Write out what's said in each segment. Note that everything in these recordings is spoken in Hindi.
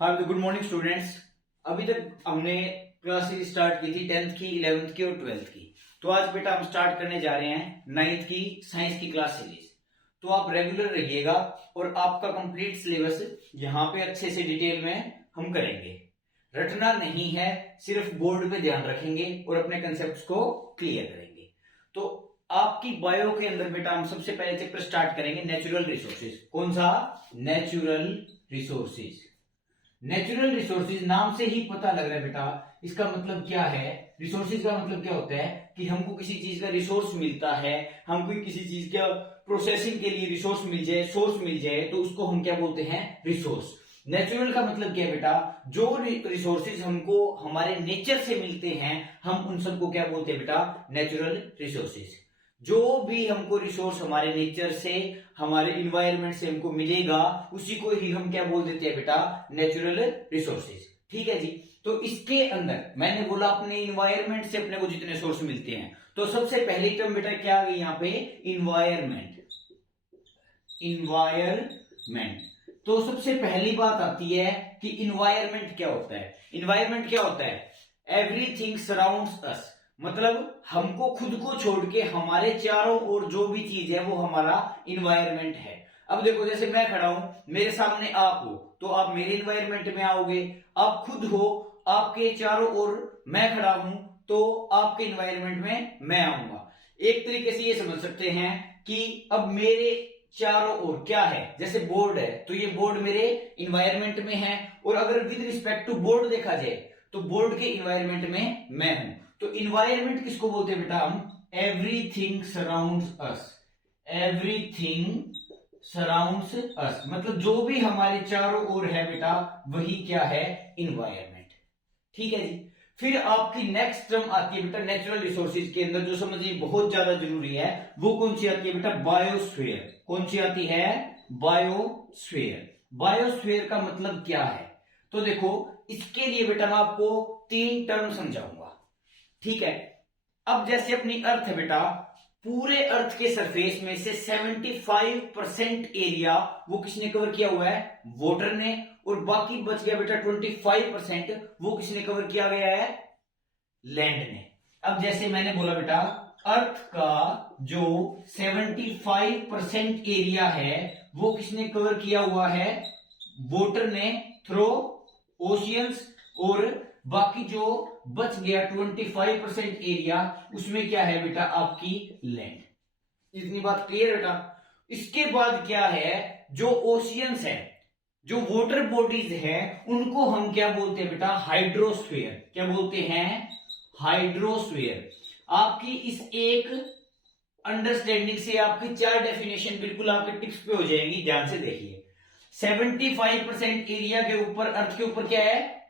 हाँ तो गुड मॉर्निंग स्टूडेंट्स। अभी तक हमने क्लासेस स्टार्ट की थी 10th की, 11th की और 12th की। तो आज बेटा हम स्टार्ट करने जा रहे हैं 9th की साइंस की क्लास सीरीज। तो आप रेगुलर रहिएगा और आपका कंप्लीट सिलेबस यहाँ पे अच्छे से डिटेल में हम करेंगे। रटना नहीं है, सिर्फ बोर्ड पे ध्यान रखेंगे और अपने कंसेप्ट्स को क्लियर करेंगे। तो आपकी बायो के अंदर बेटा हम सबसे पहले चैप्टर स्टार्ट करेंगे नेचुरल रिसोर्सेज। कौन सा? Natural resources. नेचुरल रिसोर्सेज नाम से ही पता लग रहा है बेटा, इसका मतलब क्या है? रिसोर्सेज का मतलब क्या होता है कि हमको किसी चीज का रिसोर्स मिलता है, हमको किसी चीज का प्रोसेसिंग के लिए रिसोर्स मिल जाए, सोर्स मिल जाए, तो उसको हम क्या बोलते हैं? रिसोर्स। नेचुरल का मतलब क्या है बेटा? जो रिसोर्सेज हमको हमारे नेचर से मिलते हैं, हम उन सबको क्या बोलते हैं बेटा? Natural resources. जो भी हमको रिसोर्स हमारे नेचर से, हमारे इन्वायरमेंट से हमको मिलेगा, उसी को ही हम क्या बोल देते हैं बेटा? Natural resources. ठीक है जी। तो इसके अंदर मैंने बोला अपने इन्वायरमेंट से अपने को जितने सोर्स मिलते हैं, तो सबसे पहली टर्म बेटा क्या आ गई यहाँ पे? इन्वायरमेंट। इन्वायरमेंट। तो सबसे पहली बात आती है कि इन्वायरमेंट क्या होता है? इन्वायरमेंट क्या होता है? एवरीथिंग सराउंड्स अस। मतलब हमको खुद को छोड़ के हमारे चारों ओर जो भी चीज है वो हमारा इन्वायरमेंट है। अब देखो, जैसे मैं खड़ा हूं, मेरे सामने आप हो, तो आप मेरे इन्वायरमेंट में आओगे। आप खुद हो, आपके चारों ओर मैं खड़ा हूं, तो आपके इन्वायरमेंट में मैं आऊंगा। एक तरीके से ये समझ सकते हैं कि अब मेरे चारों ओर क्या है? जैसे बोर्ड है, तो ये बोर्ड मेरे इन्वायरमेंट में है, और अगर विद रिस्पेक्ट टू बोर्ड देखा जाए तो बोर्ड के इन्वायरमेंट में मैं हूं। तो इन्वायरमेंट किसको बोलते हैं बेटा? हम एवरीथिंग सराउंड्स अस। एवरीथिंग सराउंड्स अस मतलब जो भी हमारे चारों ओर है बेटा, वही क्या है? इन्वायरमेंट। ठीक है जी। फिर आपकी नेक्स्ट टर्म आती है बेटा नेचुरल रिसोर्सेज के अंदर, जो समझिए बहुत ज्यादा जरूरी है। वो कौन सी आती है बेटा? बायोस्फीयर। कौन सी आती है? बायोस्फीयर। बायोस्फीयर का मतलब क्या है? तो देखो, इसके लिए बेटा मैं आपको 3 टर्म समझाऊंगा। ठीक है। अब जैसे अपनी अर्थ है बेटा, पूरे अर्थ के सरफेस में से 75% एरिया वो किसने कवर किया हुआ है? वाटर ने। और बाकी बच गया बेटा 25%, वो किसने कवर किया गया है? लैंड ने। अब जैसे मैंने बोला बेटा, अर्थ का जो 75% एरिया है वो किसने कवर किया हुआ है? वाटर ने थ्रो ओशियंस। और बाकी जो बच गया 25% एरिया, उसमें क्या है बेटा? आपकी लैंड। इतनी बात क्लियर बेटा? इसके बाद क्या है? जो ओशियंस है, जो वाटर बॉडीज है, उनको हम क्या बोलते हैं बेटा? हाइड्रोस्फीयर। क्या बोलते हैं? हाइड्रोस्फीयर। आपकी इस एक अंडरस्टैंडिंग से आपकी 4 डेफिनेशन बिल्कुल आपके टिप्स पे हो जाएंगी, ध्यान से देखिए। 75% एरिया के ऊपर, अर्थ के ऊपर क्या है?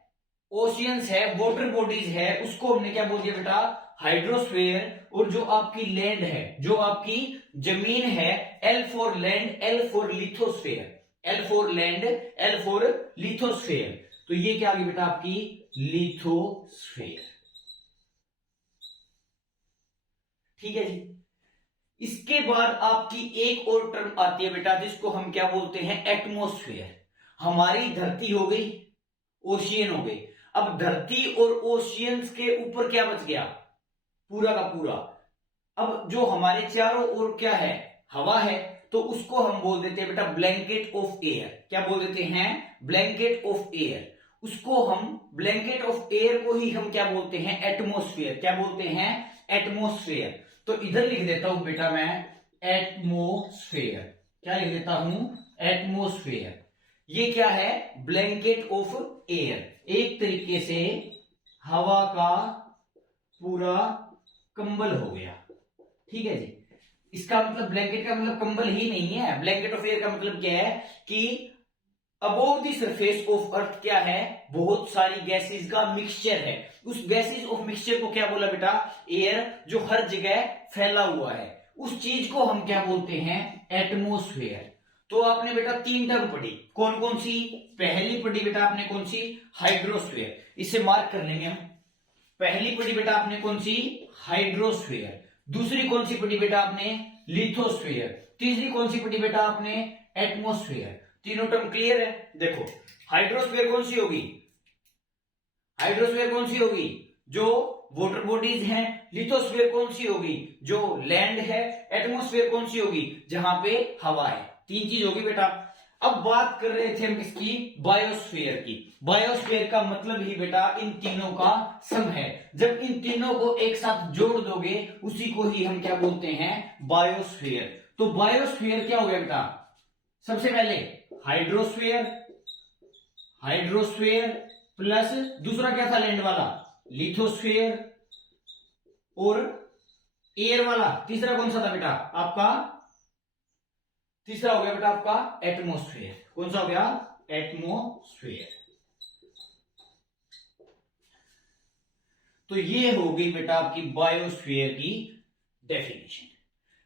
ओशियंस है, वाटर बॉडीज है, उसको हमने क्या बोल दिया बेटा? हाइड्रोस्फीयर। और जो आपकी लैंड है, जो आपकी जमीन है, L for land, L for lithosphere. L for land, L for lithosphere. तो ये क्या आ गई बेटा? आपकी लिथोस्फीयर। ठीक है जी। इसके बाद आपकी एक और टर्म आती है बेटा, जिसको हम क्या बोलते हैं? एटमोस्फेयर। हमारी धरती हो गई, ओशियन हो गई। अब धरती और ओशियंस के ऊपर क्या बच गया? पूरा का पूरा। अब जो हमारे चारों ओर क्या है? हवा है, तो उसको हम बोल देते हैं बेटा ब्लैंकेट ऑफ एयर। क्या बोल देते हैं? Blanket of air. उसको हम ब्लैंकेट ऑफ एयर को ही हम क्या बोलते हैं? एटमोस्फियर। क्या बोलते हैं? एटमोस्फियर। तो इधर लिख देता हूं बेटा मैं एटमोस्फियर। क्या लिख देता हूं? एटमोस्फियर। ये क्या है? Blanket of air. एक तरीके से हवा का पूरा कंबल हो गया। ठीक है जी। इसका मतलब ब्लैंकेट का मतलब कंबल ही नहीं है। ब्लैंकेट ऑफ एयर का मतलब क्या है कि above the surface of earth क्या है? बहुत सारी गैसेस का मिक्सचर है। उस गैसेस ऑफ मिक्सचर को क्या बोला बेटा? एयर, जो हर जगह फैला हुआ है। उस चीज को हम क्या बोलते हैं? एटमोस्फेयर। तो आपने बेटा 3 टर्म पढ़ी। कौन कौन सी? पहली पढ़ी बेटा आपने कौन सी? हाइड्रोस्फीयर। इसे मार्क कर लेंगे हम। पहली पढ़ी बेटा आपने कौन सी? हाइड्रोस्फीयर। दूसरी कौन सी पढ़ी बेटा आपने? लिथोस्फीयर। तीसरी कौन सी पढ़ी बेटा आपने? एटमोस्फीयर। तीनों टर्म क्लियर है? देखो, हाइड्रोस्फीयर कौन सी होगी? हाइड्रोस्फीयर कौन सी होगी? जो वाटर बॉडीज हैं। लिथोस्फीयर कौन सी होगी? जो लैंड है। एटमॉस्फेयर कौन सी होगी? जहां पे हवा है। तीन चीज होगी बेटा। अब बात कर रहे थे हम किसकी? बायोस्फीयर की। बायोस्फीयर का मतलब ही बेटा इन तीनों का सम है। जब इन तीनों को एक साथ जोड़ दोगे उसी को ही हम क्या बोलते हैं? बायोस्फीयर। तो बायोस्फीयर क्या हो गया बेटा? सबसे पहले हाइड्रोस्फीयर, हाइड्रोस्फीयर प्लस दूसरा क्या था लैंड वाला? लिथोस्फीयर, और एयर वाला तीसरा कौन सा था बेटा आपका? तीसरा हो गया बेटा आपका एटमॉस्फेयर। कौन सा हो गया? एटमॉस्फेयर। तो ये हो गई बेटा आपकी बायोस्फीयर की डेफिनेशन।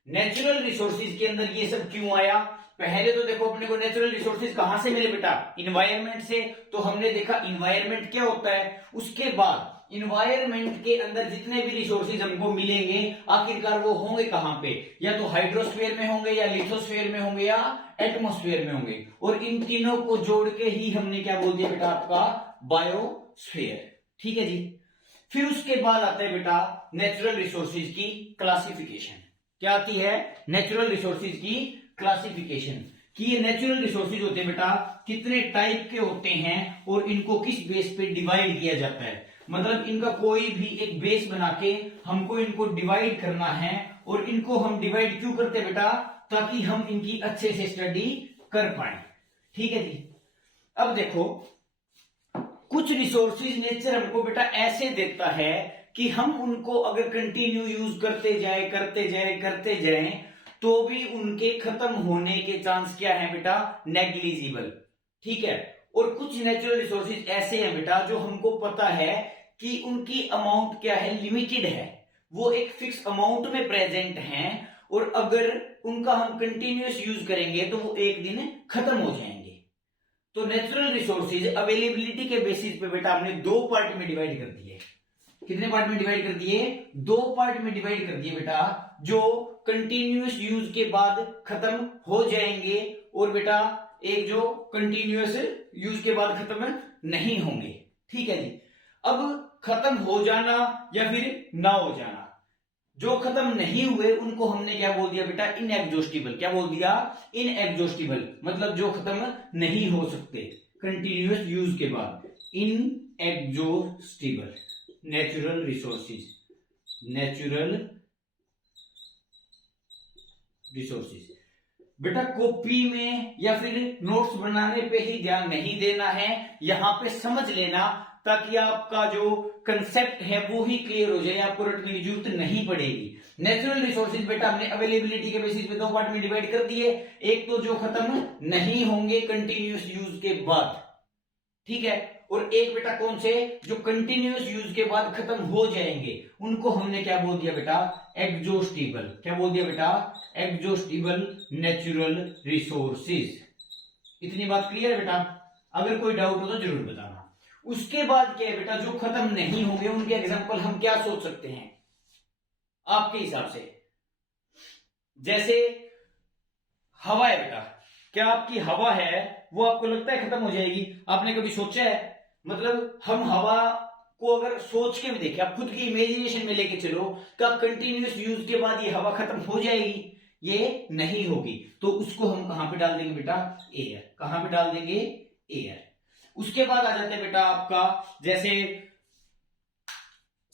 नेचुरल रिसोर्सेज के अंदर ये सब क्यों आया? पहले तो देखो अपने को नेचुरल रिसोर्सेज कहां से मिले बेटा? इन्वायरमेंट से। तो हमने देखा इन्वायरमेंट क्या होता है। उसके बाद इन्वायरमेंट के अंदर जितने भी रिसोर्सेज हमको मिलेंगे आखिरकार वो होंगे कहां पे? या तो हाइड्रोस्फीयर में होंगे, या लिथोस्फीयर में होंगे, या एटमॉस्फेयर में होंगे। और इन तीनों को जोड़ के ही हमने क्या बोल दिया बेटा? आपका बायोस्फीयर। ठीक है जी। फिर उसके बाद आता है बेटा नेचुरल रिसोर्सेज की क्लासिफिकेशन। क्या आती है? नेचुरल रिसोर्सेज की क्लासिफिकेशन। कि ये नेचुरल रिसोर्सेज होते हैं बेटा कितने टाइप के होते हैं और इनको किस बेस पे डिवाइड किया जाता है। मतलब इनका कोई भी एक बेस बना के हमको इनको डिवाइड करना है। और इनको हम डिवाइड क्यों करते हैं बेटा? ताकि हम इनकी अच्छे से स्टडी कर पाए। ठीक है जी। अब देखो कुछ रिसोर्सेज नेचर हमको बेटा ऐसे देता है कि हम उनको अगर कंटिन्यू यूज करते जाएं तो भी उनके खत्म होने के चांस क्या है बेटा? नेग्लिजिबल। ठीक है। और कुछ नेचुरल रिसोर्सेज ऐसे हैं बेटा जो हमको पता है कि उनकी अमाउंट क्या है? लिमिटेड है। वो एक फिक्स अमाउंट में प्रेजेंट हैं और अगर उनका हम कंटिन्यूअस यूज करेंगे तो वो एक दिन खत्म हो जाएंगे। तो नेचुरल रिसोर्सेज अवेलेबिलिटी के बेसिस पे बेटा हमने दो पार्ट में डिवाइड कर दिए। कितने पार्ट में डिवाइड कर दिए? दो पार्ट में डिवाइड कर दिए बेटा। जो कंटिन्यूअस यूज के बाद खत्म हो जाएंगे और बेटा एक जो कंटिन्यूअस यूज के बाद खत्म नहीं होंगे। ठीक है जी। अब खत्म हो जाना या फिर ना हो जाना, जो खत्म नहीं हुए उनको हमने क्या बोल दिया बेटा? इनएग्जॉस्टिबल। क्या बोल दिया? इनएग्जॉस्टिबल। मतलब जो खत्म नहीं हो सकते कंटिन्यूअस यूज के बाद। Inexhaustible natural resources, natural resources. बेटा कॉपी में या फिर नोट्स बनाने पे ही ध्यान नहीं देना है, यहां पे समझ लेना ताकि आपका जो कंसेप्ट है वो ही क्लियर हो जाए, आपको रटने की जरूरत नहीं पड़ेगी। नेचुरल रिसोर्सेज बेटा हमने अवेलेबिलिटी के बेसिस पे दो पार्ट में डिवाइड कर दिए। एक तो जो खत्म नहीं होंगे कंटिन्यूअस यूज के बाद, ठीक है, और एक बेटा कौन से? जो कंटिन्यूअस यूज के बाद खत्म हो जाएंगे उनको हमने क्या बोल दिया बेटा? एग्जॉस्टिबल। क्या बोल दिया बेटा? Exhaustible natural resources. इतनी बात क्लियर है बेटा? अगर कोई डाउट हो तो जरूर बताना। उसके बाद क्या है बेटा? जो खत्म नहीं होंगे उनके एग्जांपल हम क्या सोच सकते हैं आपके हिसाब से? जैसे हवा है बेटा। क्या आपकी हवा है वो आपको लगता है खत्म हो जाएगी? आपने कभी सोचा है? मतलब हम हवा को अगर सोच के भी देखें, आप खुद की इमेजिनेशन में लेके चलो, क्या कंटिन्यूअस यूज के बाद ये हवा खत्म हो जाएगी? ये नहीं होगी। तो उसको हम कहां पे डाल देंगे बेटा? एयर। कहां पे डाल देंगे? एयर। उसके बाद आ जाते हैं बेटा आपका, जैसे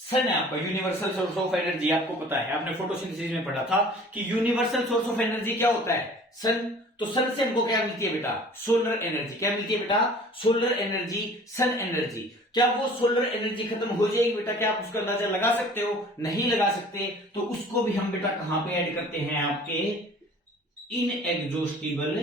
सन है आपका यूनिवर्सल सोर्स ऑफ एनर्जी। आपको पता है, आपने फोटोसिंथेसिस में पढ़ा था कि यूनिवर्सल सोर्स ऑफ एनर्जी क्या होता है? सन। तो सन से हमको क्या मिलती है बेटा? Solar energy. क्या मिलती है बेटा? Solar energy, sun energy. क्या वो सोलर एनर्जी खत्म हो जाएगी बेटा? क्या आप उसका अंदाजा लगा सकते हो? नहीं लगा सकते। तो उसको भी हम बेटा कहां पे ऐड करते हैं? आपके इनएग्जॉस्टिबल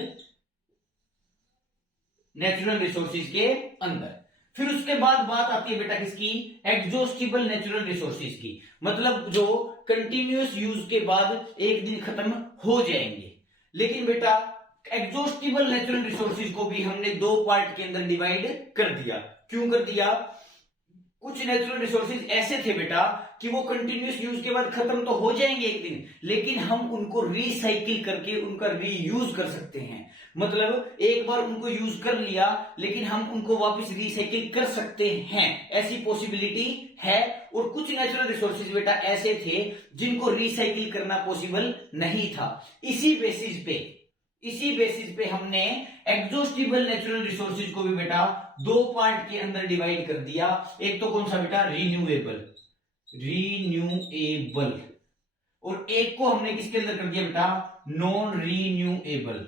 नेचुरल रिसोर्सेज के अंदर। फिर उसके बाद बात आती है बेटा किसकी? एग्जॉस्टिबल नेचुरल रिसोर्सेज की। मतलब जो कंटिन्यूअस यूज के बाद एक दिन खत्म हो जाएंगे। लेकिन बेटा एग्जॉस्टिबल नेचुरल रिसोर्सेज को भी हमने दो पार्ट के अंदर डिवाइड कर दिया। क्यों कर दिया? कुछ नेचुरल रिसोर्सेज ऐसे थे बेटा कि वो कंटिन्यूस यूज के बाद खत्म तो हो जाएंगे एक दिन, लेकिन हम उनको रिसाइकिल करके उनका रीयूज कर सकते हैं। मतलब एक बार उनको यूज कर लिया लेकिन हम उनको वापस रिसाइकिल कर सकते हैं, ऐसी पॉसिबिलिटी है। और कुछ नेचुरल रिसोर्सेज बेटा ऐसे थे जिनको रिसाइकिल करना पॉसिबल नहीं था। इसी बेसिस पे हमने एग्जॉस्टिबल नेचुरल रिसोर्सेज को भी बेटा दो पार्ट के अंदर डिवाइड कर दिया। एक तो कौन सा बेटा, रीन्यूएबल, और एक को हमने किसके अंदर कर दिया बेटा, नॉन रीन्यूएबल।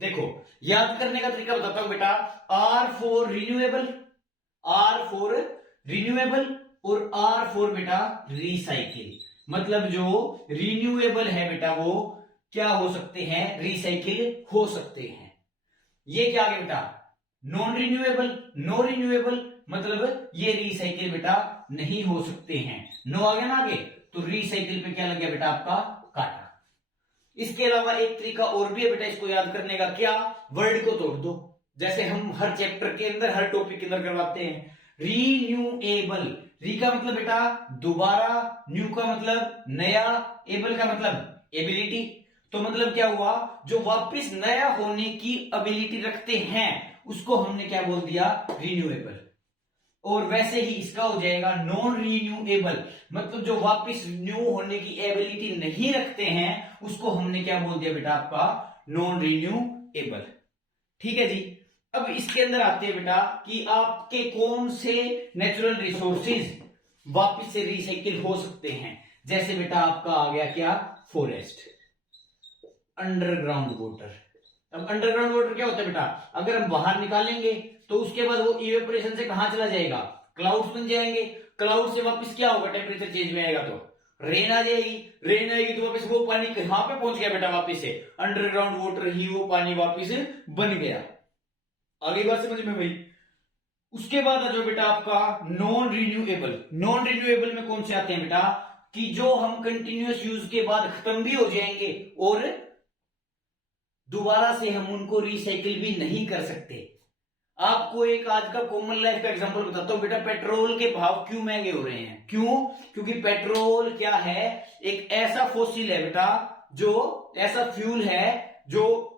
देखो याद करने का तरीका बताता हूं बेटा, आर फॉर रीन्यूएबल और आर फॉर बेटा रिसाइकिल। मतलब जो रीन्यूएबल है बेटा वो क्या हो सकते हैं, रिसाइकिल हो सकते हैं। ये क्या आ गया बेटा, नॉन रिन्यूएबल मतलब ये रिसाइकिल बेटा नहीं हो सकते हैं। नो आ गया ना आगे, तो रिसाइकिल पे क्या लग गया बेटा आपका, काटा। इसके अलावा एक तरीका और भी है बेटा इसको याद करने का, क्या, वर्ड को तोड़ दो, जैसे हम हर चैप्टर के अंदर हर टॉपिक के अंदर करवाते हैं। रीन्यूएबल, री का मतलब बेटा दोबारा, न्यू का मतलब नया, एबल का मतलब एबिलिटी। तो मतलब क्या हुआ, जो वापस नया होने की एबिलिटी रखते हैं उसको हमने क्या बोल दिया, रीन्यूएबल। और वैसे ही इसका हो जाएगा नॉन रीन्यूएबल, मतलब जो वापस न्यू होने की एबिलिटी नहीं रखते हैं उसको हमने क्या बोल दिया बेटा, आपका नॉन रीन्यूएबल। ठीक है जी। अब इसके अंदर आते हैं बेटा कि आपके कौन से नेचुरल रिसोर्सेज वापस से रिसाइकिल हो सकते हैं। जैसे बेटा आपका आ गया क्या, फॉरेस्ट, अंडरग्राउंड वाटर। अब अंडरग्राउंड वाटर क्या होता है बेटा, अगर हम बाहर निकालेंगे तो उसके बाद वो इवेपोरेशन से कहां चला जाएगा, क्लाउड्स बन जाएंगे। क्लाउड से वापस क्या होगा, टेम्परेचर चेंज में आएगा तो रेन आ जाएगी। रेन आएगी तो वापस वो पानी कहां पे पहुंच गया बेटा, वापस से अंडरग्राउंड वाटर ही वो पानी वापस बन गया। आगे बात समझ में भाई। उसके बाद आ जाओ बेटा आपका नॉन रिन्यूएबल में कौन से आते हैं बेटा, कि जो हम कंटिन्यूअस यूज के बाद खत्म भी हो जाएंगे और दोबारा से हम उनको रिसाइकिल भी नहीं कर सकते। आपको एक आज का कॉमन लाइफ का एग्जांपल बताता हूं बेटा, पेट्रोल के भाव क्यों महंगे हो रहे हैं, क्यों, क्योंकि पेट्रोल क्या है, एक ऐसा फॉसिल है बेटा, जो ऐसा फ्यूल है जो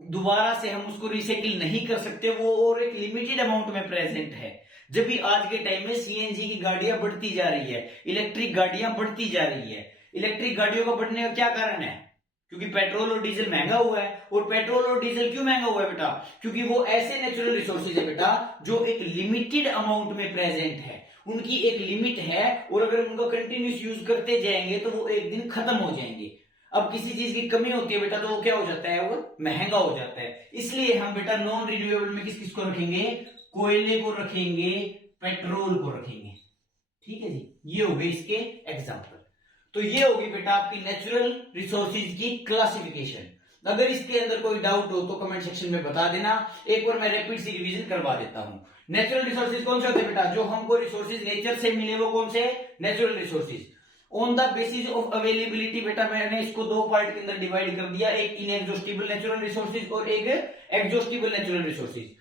दोबारा से हम उसको रिसाइकिल नहीं कर सकते, वो और एक लिमिटेड अमाउंट में प्रेजेंट है। जब भी आज के टाइम में सीएनजी की गाड़ियां बढ़ती जा रही है, इलेक्ट्रिक गाड़ियां बढ़ती जा रही है। इलेक्ट्रिक गाड़ियों का बढ़ने का क्या कारण है, क्योंकि पेट्रोल और डीजल महंगा हुआ है। और पेट्रोल और डीजल क्यों महंगा हुआ है बेटा, क्योंकि वो ऐसे नेचुरल रिसोर्सेज है बेटा जो एक लिमिटेड अमाउंट में प्रेजेंट है, उनकी एक लिमिट है, और अगर उनका कंटिन्यूस यूज करते जाएंगे तो वो एक दिन खत्म हो जाएंगे। अब किसी चीज की कमी होती है बेटा तो वो क्या हो जाता है, वो महंगा हो जाता है। इसलिए हम बेटा नॉन रिन्यूएबल में किस किस को रखेंगे, कोयले को रखेंगे, पेट्रोल को रखेंगे। ठीक है जी, ये हो गए इसके एग्जाम्पल। तो ये होगी बेटा आपकी नेचुरल रिसोर्सेज की क्लासिफिकेशन। अगर इसके अंदर कोई डाउट हो तो कमेंट सेक्शन में बता देना, एक बार मैं रैपिड सी रिवीजन करवा देता हूं। नेचुरल रिसोर्सेज कौन से होते हैं बेटा, जो हमको रिसोर्सेज नेचर से मिले वो कौन से, natural resources. On the basis of availability बेटा मैंने इसको दो पार्ट के अंदर डिवाइड कर दिया, एक इनएग्जॉस्टिबल नेचुरल रिसोर्सेज और एक एग्जॉस्टिबल नेचुरल रिसोर्सेज।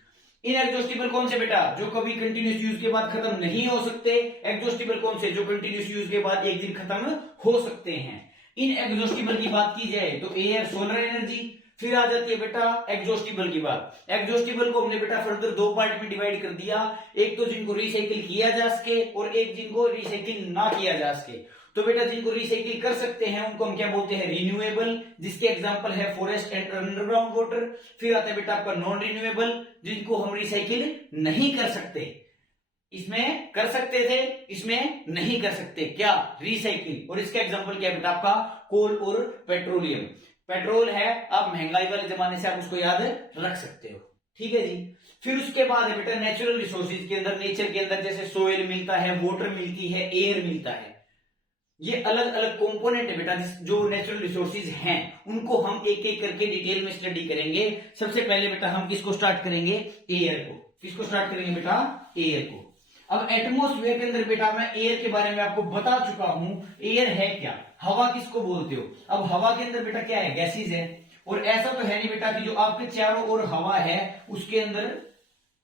इनएग्जॉस्टिबल कौन से बेटा, जो कभी कंटिन्यूस यूज के बाद खत्म नहीं हो सकते। एग्जॉस्टिबल कौन से, जो कंटिन्यूस यूज के बाद एक दिन खत्म हो सकते हैं। इनएग्जॉस्टिबल की बात की जाए तो एयर, सोलर एनर्जी। फिर आ जाती है बेटा एग्जॉस्टिबल की बात। एग्जॉस्टिबल को हमने बेटा फर्दर दो पार्ट में डिवाइड कर दिया, एक तो जिनको रिसाइकिल किया जा सके और एक जिनको रिसाइकिल ना किया जा सके। तो बेटा जिनको रिसाइकिल कर सकते हैं उनको हम क्या बोलते हैं, रिन्यूएबल, जिसके एग्जांपल है फॉरेस्ट एंड अंडरग्राउंड वाटर। फिर आता है बेटा आपका नॉन रिन्यूएबल, जिनको हम रिसाइकिल नहीं कर सकते। इसमें कर सकते थे, इसमें नहीं कर सकते, क्या, रिसाइकिल। और इसका एग्जांपल क्या है बेटा आपका, कोल और पेट्रोलियम। पेट्रोल है, आप महंगाई वाले जमाने से आप उसको याद रख सकते हो। ठीक है जी। फिर उसके बाद है बेटा नेचुरल रिसोर्सेज के अंदर, नेचर के अंदर जैसे सोइल मिलता है, वाटर मिलती है, एयर मिलता है। ये अलग अलग कंपोनेंट है बेटा जो नेचुरल रिसोर्सेज हैं, उनको हम एक एक करके डिटेल में स्टडी करेंगे। सबसे पहले बेटा हम किसको स्टार्ट करेंगे, एयर को। किसको स्टार्ट करेंगे बेटा, एयर को। अब एटमॉस्फेयर के अंदर बेटा मैं एयर के बारे में आपको बता चुका हूं। एयर है क्या, हवा किसको बोलते हो। अब हवा के अंदर बेटा क्या है, गैसेज है। और ऐसा तो है नहीं बेटा कि जो आपके चारों ओर हवा है उसके अंदर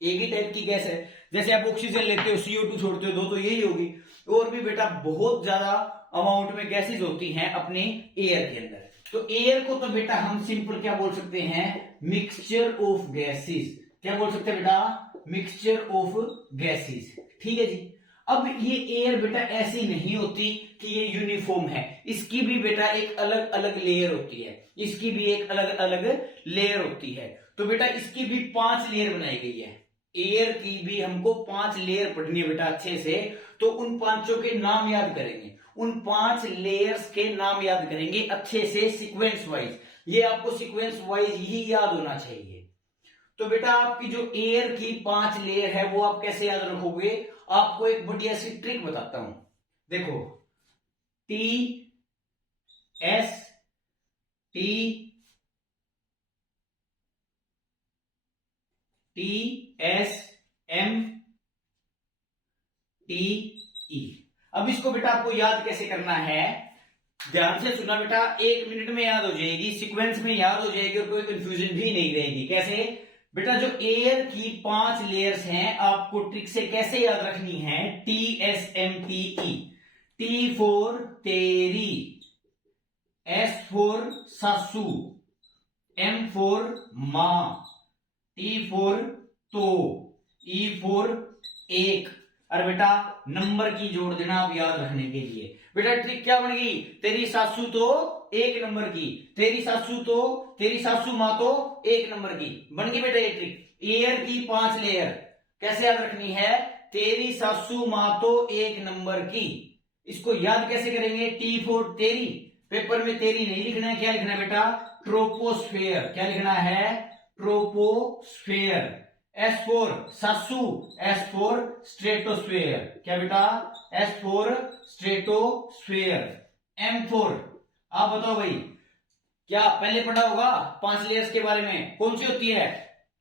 एक ही टाइप की गैस है। जैसे आप ऑक्सीजन लेते हो, CO2 छोड़ते हो, दो तो यही होगी। और भी बेटा बहुत ज्यादा अमाउंट में गैसेज होती हैं अपने एयर के अंदर। तो एयर को तो बेटा हम सिंपल क्या बोल सकते हैं, मिक्सचर ऑफ गैसेज। क्या बोल सकते हैं बेटा, मिक्सचर ऑफ गैसेज। ठीक है जी। अब ये एयर बेटा ऐसी नहीं होती कि ये यूनिफॉर्म है, इसकी भी बेटा एक अलग अलग लेयर होती है, इसकी भी एक अलग अलग लेयर होती है। तो बेटा इसकी भी 5 लेयर बनाई गई है। एयर की भी हमको 5 लेयर पढ़नी है बेटा अच्छे से। तो उन पांचों के नाम याद करेंगे, उन 5 लेयर्स के नाम याद करेंगे अच्छे से सीक्वेंस वाइज। ये आपको सीक्वेंस वाइज ही याद होना चाहिए। तो बेटा आपकी जो एयर की 5 लेयर है वो आप कैसे याद रखोगे, आपको एक बढ़िया सी ट्रिक बताता हूं। देखो, T S T M T E. अब इसको बेटा आपको याद कैसे करना है, ध्यान से सुनना बेटा, 1 मिनट में याद हो जाएगी, सीक्वेंस में याद हो जाएगी और कोई कंफ्यूजन भी नहीं रहेगी। कैसे बेटा, जो एयर की 5 लेयर्स हैं आपको ट्रिक से कैसे याद रखनी है, TSMTE। T फॉर तेरी, S फॉर सासू, M फॉर मां, T फॉर तो, E फॉर एक। और बेटा नंबर की जोड़ देना आप याद रखने के लिए। बेटा ट्रिक क्या बन गई, तेरी सासू तो 1 नंबर की, तेरी सासू मां तो 1 नंबर की, बन गई बेटा ये ट्रिक। एयर की 5 लेयर कैसे याद रखनी है, तेरी सासू मां तो 1 नंबर की। इसको याद कैसे करेंगे, टी फॉर तेरी, पेपर में तेरी नहीं लिखना है, क्या लिखना है बेटा, ट्रोपोस्फेयर। क्या लिखना है, ट्रोपोस्फेयर। एस फॉर सासू, एस फॉर स्ट्रेटोस्फेयर। क्या बेटा, S for stratosphere. M for, आप बताओ भाई, क्या पहले पढ़ा होगा 5 लेयर्स के बारे में, कौन सी होती है,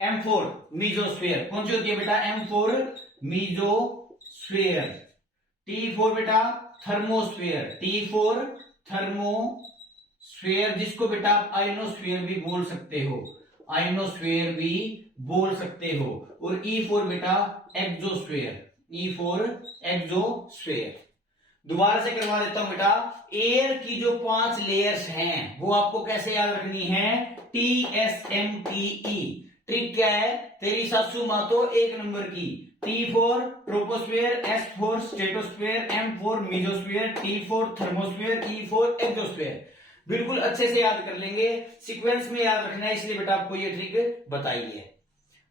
एम फॉर मीजोस्फेयर। कौन सी होती है बेटा, M for mesosphere. T for बेटा थर्मोस्फेयर, टी फॉर थर्मोस्फेयर, जिसको बेटा आप आइनोस्फेयर भी बोल सकते हो, आइनोस्फेयर भी बोल सकते हो। और ई फॉर बेटा एक्सोस्फेयर, ई फॉर एक्सोस्फेयर। दोबारा से करवा देता हूं बेटा, एयर की जो 5 लेयर्स हैं वो आपको कैसे याद रखनी है, TSMTE। ट्रिक क्या है, तेरी सासू मां तो 1 नंबर की, T for troposphere, S for stratosphere, M for mesosphere, T for thermosphere, E for exosphere. बिल्कुल अच्छे से याद कर लेंगे, सीक्वेंस में याद रखना है, इसलिए बेटा आपको ये ट्रिक बताई है।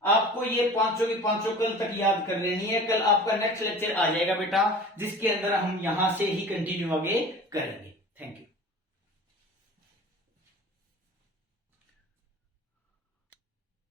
आपको ये 500 की 500 कल तक याद कर लेनी है। कल आपका नेक्स्ट लेक्चर आ जाएगा बेटा, जिसके अंदर हम यहां से ही कंटिन्यू आगे करेंगे। Thank you.